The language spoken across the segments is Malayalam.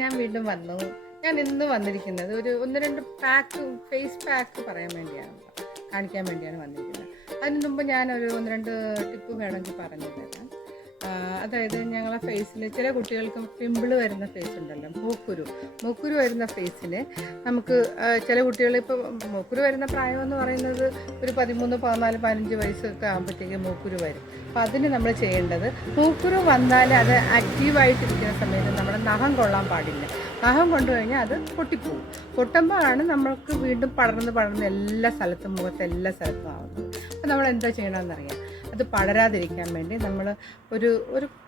ഞാൻ വീണ്ടും വന്നു. ഞാൻ ഇന്ന് വന്നിരിക്കുന്നത് ഒന്ന് രണ്ട് ഫേസ് പാക്ക് പറയാൻ വേണ്ടിയാണ്, കാണിക്കാൻ വേണ്ടിയാണ് വന്നിരിക്കുന്നത്. അതിന് മുമ്പ് ഞാനൊരു ഒന്ന് രണ്ട് ടിപ്പ് വേണമെങ്കിൽ പറഞ്ഞു തരാം. അതായത് ഞങ്ങളെ ഫേസിൽ ചില കുട്ടികൾക്ക് പിമ്പിൾ വരുന്ന ഫേസ് ഉണ്ടല്ലോ, മൂക്കുരു വരുന്ന ഫേസിന് നമുക്ക് ചില കുട്ടികൾ ഇപ്പോൾ മൂക്കുരു വരുന്ന പ്രായമെന്ന് പറയുന്നത് ഒരു 13, 14, 15 വയസ്സൊക്കെ ആകുമ്പോഴത്തേക്ക് മൂക്കുരു വരും. അപ്പോൾ അതിന് നമ്മൾ ചെയ്യേണ്ടത്, മൂക്കുരു വന്നാൽ അത് ആക്റ്റീവായിട്ടിരിക്കുന്ന സമയത്ത് നമ്മുടെ നഖം കൊള്ളാൻ പാടില്ല. നഖം കൊണ്ടു കഴിഞ്ഞാൽ അത് പൊട്ടിപ്പോവും. പൊട്ടുമ്പോഴാണ് നമ്മൾക്ക് വീണ്ടും പടർന്ന് എല്ലാ സ്ഥലത്തും, മുഖത്ത് എല്ലാ സ്ഥലത്തും ആവുന്നത്. അപ്പോൾ നമ്മൾ എന്താ ചെയ്യണമെന്നറിയാം. അത് പടരാതിരിക്കാൻ വേണ്ടി നമ്മൾ ഒരു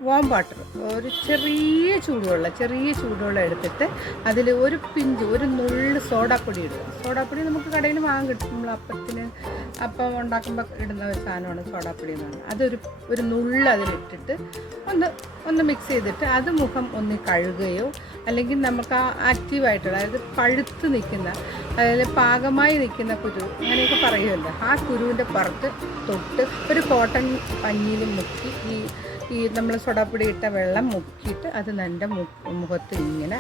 വാം വാട്ടർ, ഒരു ചെറിയ ചൂടുവെള്ളം എടുത്തിട്ട് അതിൽ ഒരു നുള്ള് സോഡാപ്പൊടി ഇടുക. സോഡാപ്പൊടി നമുക്ക് കടയിൽ വാങ്ങാൻ കിട്ടും. നമ്മൾ അപ്പം ഉണ്ടാക്കുമ്പോൾ ഇടുന്ന ഒരു സാധനമാണ് സോഡാപ്പൊടി എന്ന് പറഞ്ഞാൽ. ഒരു നുള്ള് അതിലിട്ടിട്ട് ഒന്ന് മിക്സ് ചെയ്തിട്ട് അത് മുഖം ഒന്ന് കഴുകുകയോ, അല്ലെങ്കിൽ നമുക്ക് ആ ആക്റ്റീവായിട്ടുള്ള, അതായത് പഴുത്ത് നിൽക്കുന്ന, അതായത് പാകമായി നിൽക്കുന്ന കുരു അങ്ങനെയൊക്കെ പറയുമല്ലോ, ആ കുരുവിൻ്റെ പുറത്ത് തൊട്ട് ഒരു കോട്ടൺ പഞ്ഞിയിൽ മുക്കി ഈ നമ്മൾ സോഡാപ്പൊടി ഇട്ട വെള്ളം മുക്കിയിട്ട് അത് എൻ്റെ മുഖത്ത് ഇങ്ങനെ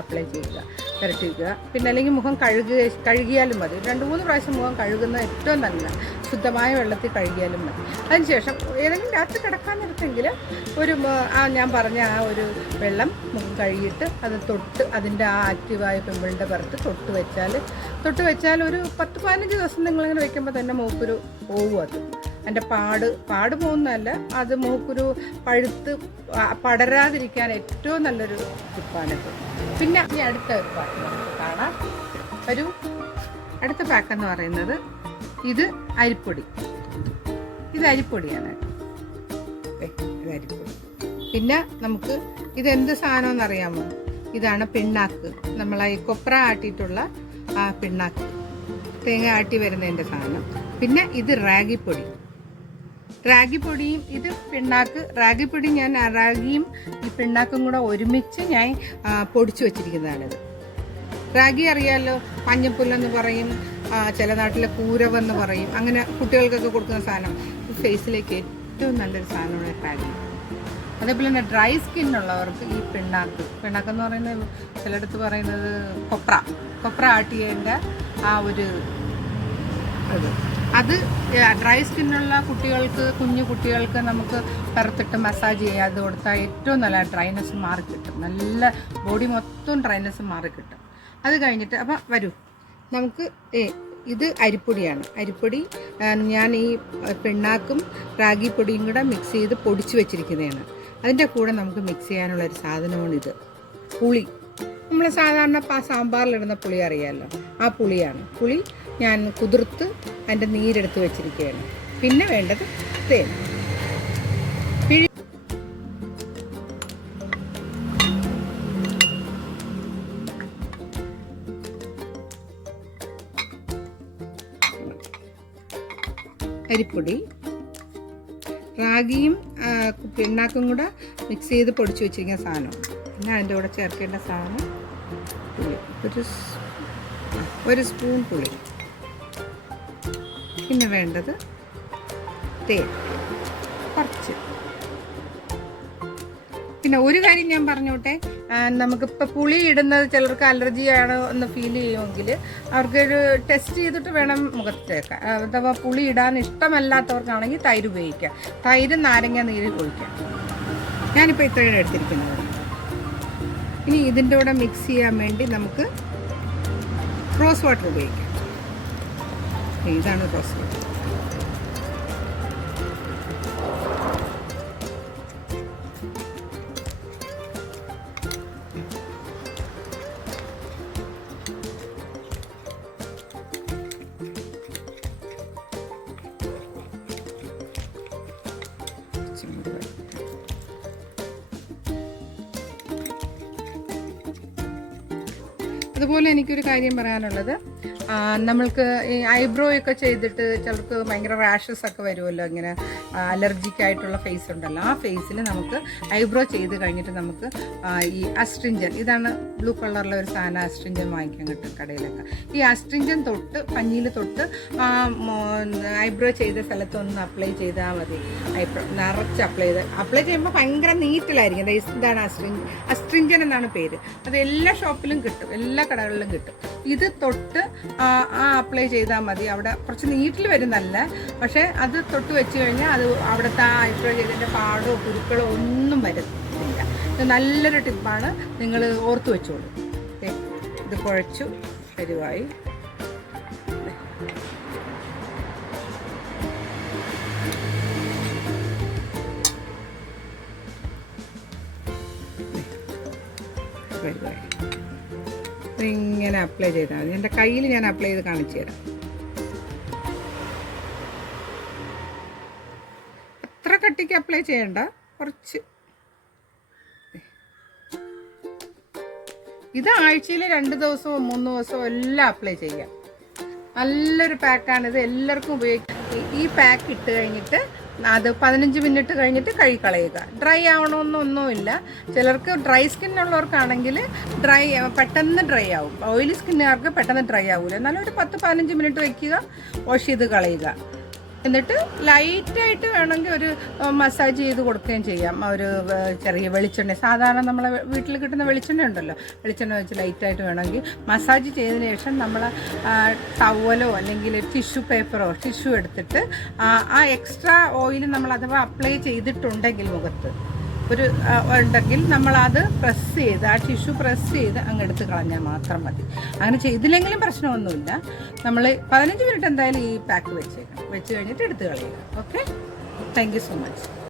അപ്ലൈ ചെയ്യുക, പുരട്ടിക്കുക. പിന്നെ അല്ലെങ്കിൽ മുഖം കഴുകിയാലും മതി. 2-3 പ്രാവശ്യം മുഖം കഴുകുന്ന ഏറ്റവും നല്ലതാണ്. ശുദ്ധമായ വെള്ളത്തിൽ കഴുകിയാലും മതി. അതിനുശേഷം ഏതെങ്കിലും രാത്രി കിടക്കാൻ നേരത്തെങ്കിൽ ഞാൻ പറഞ്ഞ ആ ഒരു വെള്ളം മുഖം കഴുകിയിട്ട് അത് അതിൻ്റെ ആ ആക്റ്റീവായ പിമ്പിളിൻ്റെ പുറത്ത് തൊട്ട് വെച്ചാൽ ഒരു 10-15 ദിവസം നിങ്ങളിങ്ങനെ വെക്കുമ്പോൾ തന്നെ മൂക്കുരു പോവും. അത് അതിൻ്റെ പാട് പോകുന്നതല്ല, അത് മൂക്കുരു പഴുത്ത് പടരാതിരിക്കാൻ ഏറ്റവും നല്ലൊരു ടിപ്പാണിത്. പിന്നെ ഈ അടുത്ത ഒരു പാക്ക് നമുക്ക് കാണാം. അടുത്ത പാക്കെന്ന് പറയുന്നത് ഇത് അരിപ്പൊടിയാണ്. ഇത് അരിപ്പൊടി. പിന്നെ നമുക്ക് ഇതെന്ത് സാധനമെന്ന് അറിയാമോ? ഇതാണ് പിണ്ണാക്ക്. നമ്മളെ ഈ കൊപ്ര ആട്ടിയിട്ടുള്ള ആ പിണ്ണാക്ക്, തേങ്ങ ആട്ടി വരുന്നതിൻ്റെ സാധനം. പിന്നെ ഇത് റാഗിപ്പൊടിയും ഇത് പിണ്ണാക്ക്. റാഗിപ്പൊടി ഞാൻ റാഗിയും ഈ പിണ്ണാക്കും കൂടെ ഒരുമിച്ച് ഞാൻ പൊടിച്ചു വച്ചിരിക്കുന്നതാണിത്. റാഗി അറിയാമല്ലോ, മഞ്ഞപ്പുല്ലെന്ന് പറയും, ചില നാട്ടിലെ കൂരവെന്ന് പറയും. അങ്ങനെ കുട്ടികൾക്കൊക്കെ കൊടുക്കുന്ന സാധനം. ഫേസിലേക്ക് ഏറ്റവും നല്ലൊരു സാധനമാണ് റാഗി. അതേപോലെ തന്നെ ഡ്രൈ സ്കിന്നുള്ളവർക്ക് ഈ പിണ്ണാക്കെന്ന് പറയുന്നത് ചിലയിടത്ത് പറയുന്നത് കൊപ്ര ആട്ടിയതിൻ്റെ ആ ഒരു അത് ഡ്രൈ സ്കിന്നുള്ള കുഞ്ഞു കുട്ടികൾക്ക് നമുക്ക് പുറത്തിട്ട് മസാജ് ചെയ്യാതെ കൊടുത്താൽ ഏറ്റവും നല്ല ഡ്രൈനെസ് മാറിക്കിട്ടും. നല്ല ബോഡി മൊത്തം ഡ്രൈനെസ് മാറിക്കിട്ടും. അത് കഴിഞ്ഞിട്ട് അപ്പം വരൂ, നമുക്ക് ഇത് അരിപ്പൊടിയാണ്. അരിപ്പൊടി ഞാൻ ഈ പിണ്ണാക്കും റാഗിപ്പൊടിയും കൂടെ മിക്സ് ചെയ്ത് പൊടിച്ച് വെച്ചിരിക്കുന്നതാണ്. അതിൻ്റെ കൂടെ നമുക്ക് മിക്സ് ചെയ്യാനുള്ളൊരു സാധനമാണിത്, പുളി. നമ്മൾ സാധാരണ സാമ്പാറിലിടുന്ന പുളി അറിയാമല്ലോ, ആ പുളിയാണ്. പുളി ഞാൻ കുതിർത്ത് അതിൻ്റെ നീരെടുത്ത് വെച്ചിരിക്കുകയാണ്. പിന്നെ വേണ്ടത് തേൻ. അരിപ്പൊടി, റാഗിയും പിണ്ണാക്കും കൂടെ മിക്സ് ചെയ്ത് പൊടിച്ച് വെച്ചിരിക്കുന്ന സാധനം. പിന്നെ അതിൻ്റെ കൂടെ ചേർക്കേണ്ട സാധനം പുളി, ഒരു സ്പൂൺ പുളി. പിന്നെ വേണ്ടത് തേൻ കുറച്ച്. പിന്നെ ഒരു കാര്യം ഞാൻ പറഞ്ഞോട്ടെ, നമുക്കിപ്പോൾ പുളി ഇടുന്നത് ചിലർക്ക് അലർജിയാണ് എന്ന് ഫീൽ ചെയ്യുമെങ്കിൽ അവർക്കൊരു ടെസ്റ്റ് ചെയ്തിട്ട് വേണം മുഖത്ത് തേക്കാൻ. അഥവാ പുളി ഇടാൻ ഇഷ്ടമല്ലാത്തവർക്കാണെങ്കിൽ തൈര് ഉപയോഗിക്കാം. തൈര് നാരങ്ങ നീര് ഒഴിക്കാം. ഞാനിപ്പോൾ ഇത്രയാണ് എടുത്തിരിക്കുന്നത്. ഇനി ഇതിൻ്റെ കൂടെ മിക്സ് ചെയ്യാൻ വേണ്ടി നമുക്ക് റോസ് വാട്ടർ ഉപയോഗിക്കാം. ഇതാണ് റോസ് വാട്ടർ. അതുപോലെ എനിക്കൊരു കാര്യം പറയാനുള്ളത്, നമ്മൾക്ക് ഈ ഐബ്രോ ഒക്കെ ചെയ്തിട്ട് ചിലർക്ക് ഭയങ്കര റാഷസ് ഒക്കെ വരുമല്ലോ. ഇങ്ങനെ അലർജിക് ആയിട്ടുള്ള ഫേസ് ഉണ്ടല്ലോ, ആ ഫേസിൽ നമുക്ക് ഐബ്രോ ചെയ്ത് കഴിഞ്ഞിട്ട് നമുക്ക് ഈ അസ്ട്രിഞ്ചൻ, ഇതാണ് ബ്ലൂ കളറിലെ ഒരു സാധനം, അസ്ട്രിഞ്ചൻ വാങ്ങിക്കാൻ കിട്ടും കടയിലൊക്കെ. ഈ അസ്ട്രിഞ്ചൻ തൊട്ട് പഞ്ഞിയിൽ തൊട്ട് ഐബ്രോ ചെയ്ത സ്ഥലത്ത് ഒന്ന് അപ്ലൈ ചെയ്താൽ മതി. ഐബ്രോ നിറച്ച് അപ്ലൈ ചെയ്യുമ്പോൾ ഭയങ്കര നീറ്റിലായിരിക്കും. ഇതാണ് അസ്ട്രിഞ്ചൻ എന്നാണ് പേര്. അത് എല്ലാ ഷോപ്പിലും കിട്ടും, എല്ലാ കടകളിലും കിട്ടും. ഇത് തൊട്ട് അപ്ലൈ ചെയ്താൽ മതി. അവിടെ കുറച്ച് നീറ്റിൽ വരുന്നല്ല, പക്ഷേ അത് തൊട്ട് വെച്ച് കഴിഞ്ഞാൽ അത് അവിടുത്തെ ആ ഐബ്രോ ചെയ്തതിൻ്റെ പാടോ കുരുക്കളോ ഒന്നും വരത്തില്ല. ഇത് നല്ലൊരു ടിപ്പാണ്, നിങ്ങൾ ഓർത്ത് വെച്ചോളൂ. ഇത് കുഴച്ചു വരുവായി. ഇങ്ങനെ അപ്ലൈ ചെയ്താൽ മതി. എൻ്റെ കയ്യിൽ ഞാൻ അപ്ലൈ ചെയ്ത് കാണിച്ചു തരാം. അത്ര കട്ടിക്ക് അപ്ലൈ ചെയ്യണ്ട, കുറച്ച്. ഇത് ആഴ്ചയിൽ 2 ദിവസമോ 3 ദിവസമോ എല്ലാം അപ്ലൈ ചെയ്യാം. നല്ലൊരു പാക്കാണിത്, എല്ലാവർക്കും ഉപയോഗിക്കാം. ഈ പാക്ക് ഇട്ട് കഴിഞ്ഞിട്ട് അത് 15 മിനിറ്റ് കഴിഞ്ഞിട്ട് കഴുകിക്കളയുക. ഡ്രൈ ആവണമെന്നൊന്നുമില്ല. ചിലർക്ക് ഡ്രൈ സ്കിന്നുള്ളവർക്കാണെങ്കിൽ പെട്ടെന്ന് ഡ്രൈ ആവും. ഓയിലി സ്കിന്നുകാർക്ക് പെട്ടെന്ന് ഡ്രൈ ആവില്ല. എന്നാലും ഒരു 10-15 മിനിറ്റ് വയ്ക്കുക, വാഷ് ചെയ്ത് കളയുക. എന്നിട്ട് ലൈറ്റായിട്ട് വേണമെങ്കിൽ ഒരു മസാജ് ചെയ്ത് കൊടുക്കുകയും ചെയ്യാം. ഒരു ചെറിയ വെളിച്ചെണ്ണ, സാധാരണ നമ്മളെ വീട്ടിൽ കിട്ടുന്ന വെളിച്ചെണ്ണ ഉണ്ടല്ലോ, വെളിച്ചെണ്ണ വെച്ച് ലൈറ്റായിട്ട് വേണമെങ്കിൽ മസാജ് ചെയ്തതിന് ശേഷം നമ്മൾ ടവലോ അല്ലെങ്കിൽ ടിഷ്യൂ എടുത്തിട്ട് ആ എക്സ്ട്രാ ഓയിൽ നമ്മൾ അഥവാ അപ്ലൈ ചെയ്തിട്ടുണ്ടെങ്കിൽ മുഖത്ത് ഉണ്ടെങ്കിൽ നമ്മളത് പ്രസ് ചെയ്ത്, ആ ടിഷ്യൂ പ്രസ് ചെയ്ത് അങ്ങ് എടുത്ത് കളഞ്ഞാൽ മാത്രം മതി. അങ്ങനെ ചെയ്തില്ലെങ്കിലും പ്രശ്നമൊന്നുമില്ല. നമ്മൾ 15 മിനിറ്റ് എന്തായാലും ഈ പാക്ക് വെച്ച് കഴിഞ്ഞിട്ട് എടുത്ത് കളയുക. Okay, thank you so much.